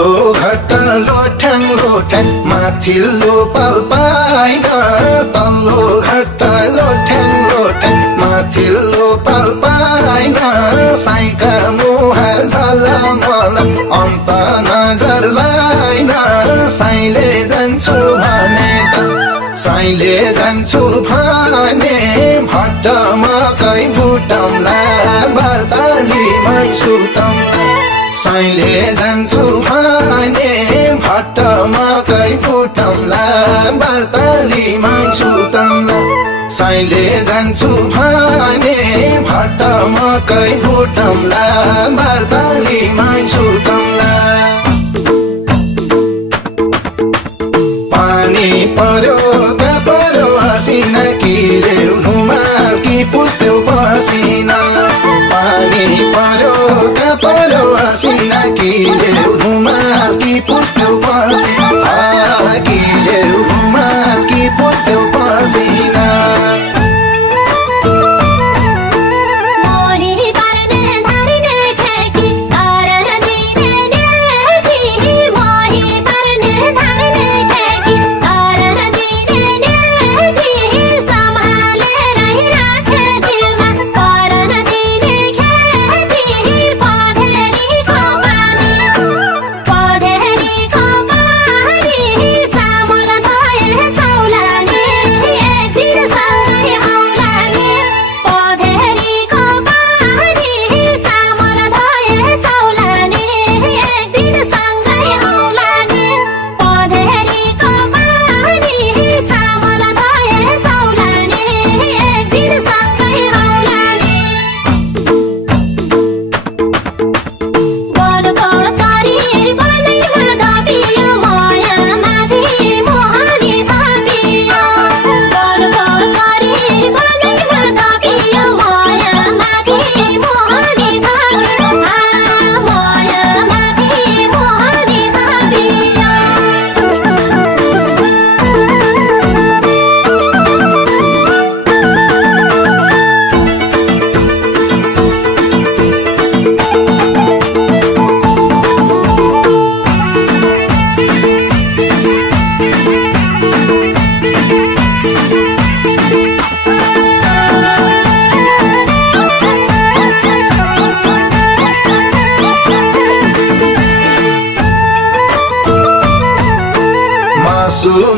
तल्लो घट्ट लोठ्याङ लोठ्याङ माथिल्लो पाल्पाइन तल्लो घट्ट लोठ्याङ लोठ्याङ माथिल्लो पाल्पाइन साइका मुहार झलमल अन्त नजर लाइन साइले जान्छु भने त साइले जान्छु भने भट्ट मकै भुटौला बार्तालीमै सुतौला साइले जान्छु भने भट्ट मकै फुटौला बार्तालीमै सुतौला साइले जान्छु भने भट्ट मकै फुटौला बार्तालीमै सुतौला पानी पर्यो पऱ्यो हसिना कि ल्याउनुमा कि पुस्थ्यौ पसिना पानी पर्यो पऱ्यो हसिना कि ल्याउनुमा कि पुस्थ्यौ पसिना कि ल्याउनुमा कि पुस्थ्यौ पसिना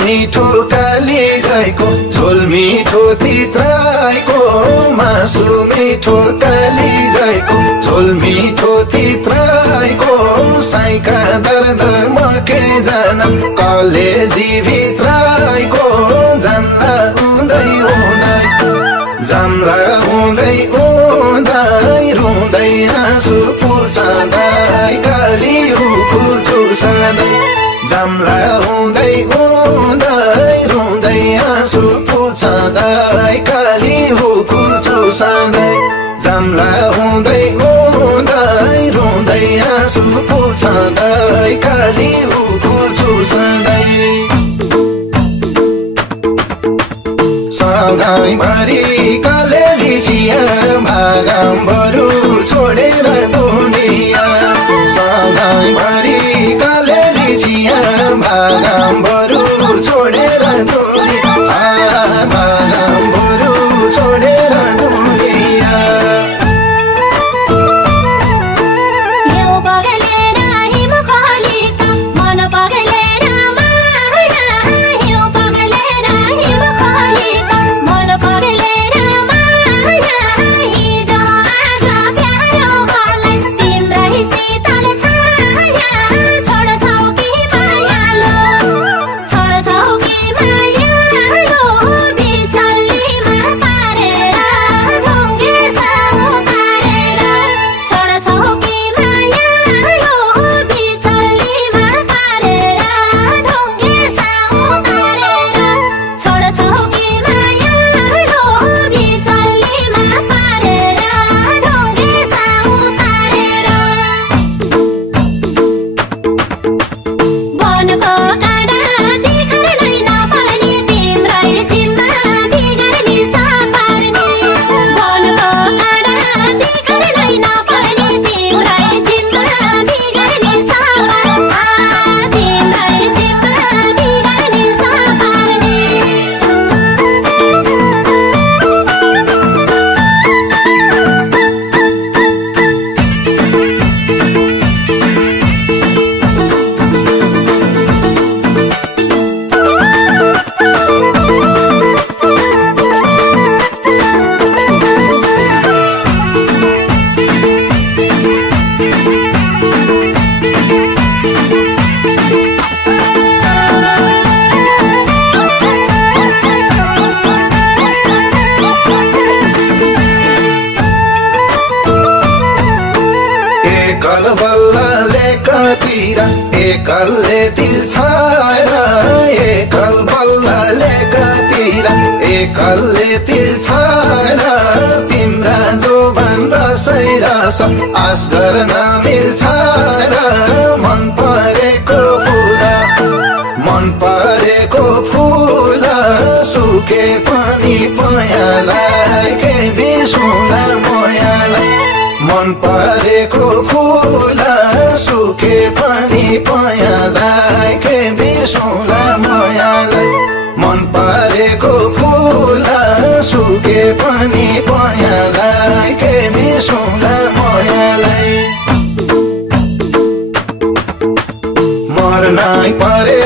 मिठो कालिजाइको झोल मिठो तित्राइको मासु मिठो कालिजाइको झोल मिठो तित्राइको साइका दर्द मके जान कलेजी भित्राइको जाम्ला हुँदै हुँदै जाम्ला हुँदै हुँदै रुँदै आँसु पुसादै काली उखु चुसादै जाम्ला हुँदै हुँदै रुँदै आँसु पुसादै काली उखु चुसादै जाम्ला हुँदै हुँदै रुँदै आँसु पुसादै काली उखु चुसादै सधैँभरि कलेजी चिया भागाम बरु छोडेर दुनिया सधैँभरि कलेजी चिया भागाम बरु छोडेर दुनिया भागाम बरु छोडेर दुनिया छोड छौ कि मायालो लेकातिर एकलले दिल छाएर एकल बल्ल लेकातिर एकलले दिल छाएर तिम्रा जोबान रसै रस आस गर्न मिल्छ र मन परेको फुल सुके पनि पयालाई के बिसुला मयालाई मन परेको फुल सुके पनि पयालाई के बिसुला मयालाई मन परेको फुल सुके पनि पयालाई के बिसुला मयालाई मर्नै परे